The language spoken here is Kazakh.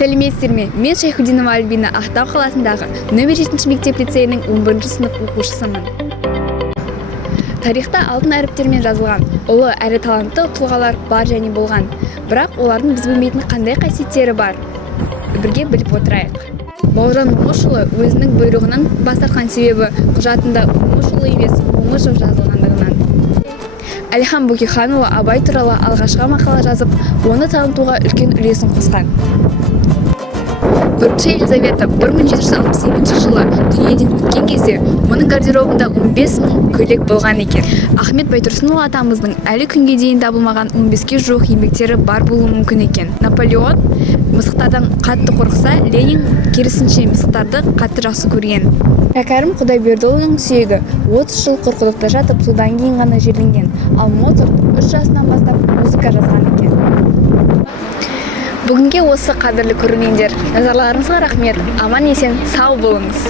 Сәлеметсіздер ме? Мен Шайхудинова Альбина Ақтау қаласындағы нөмір 7 мектеп лицейінің 11 сынып оқушысымын. Тарихта алтын әріптермен жазылған ұлы әрі талантты тұлғалар бар және болған. Бірақ олардың біз білмейтін қандай қасиеттері бар? Бірге біліп отырайық. Бауыржан Момышұлы өзінің бұйрығынан бас тартқан себебі құжатында Момышұлы емес, Момышев жазылғандығынан. Әлихан Бөкейханұлы Абай туралы алғашқы мақала жазып, оны танытуға үлкен үлесін қосқан. Бірінші Елизавета 1767 жылы дүниеден өткен кезде оның гардеробында 15.000 көйлек болған екен. Ахмет Байтұрсынұлы атамыздың әлі күнге дейін табылмаған 15-ке жуық еңбектері бар болуы мүмкін екен. Наполеон мысықтардан қатты қорықса, Ленин керісінше мысықтарды қатты жақсы көрген. Шәкәрім Құдайбердіұлының сүйегі 30 жыл құрқұдықта жатып, содан кейін ғана жерленген. Ал Моцарт 3 жасынан бастап музыка жазған екен. Бүгінге осы қадірлі көрермендер, назарларыңызға рахмет. Аман есен сау болыңыз.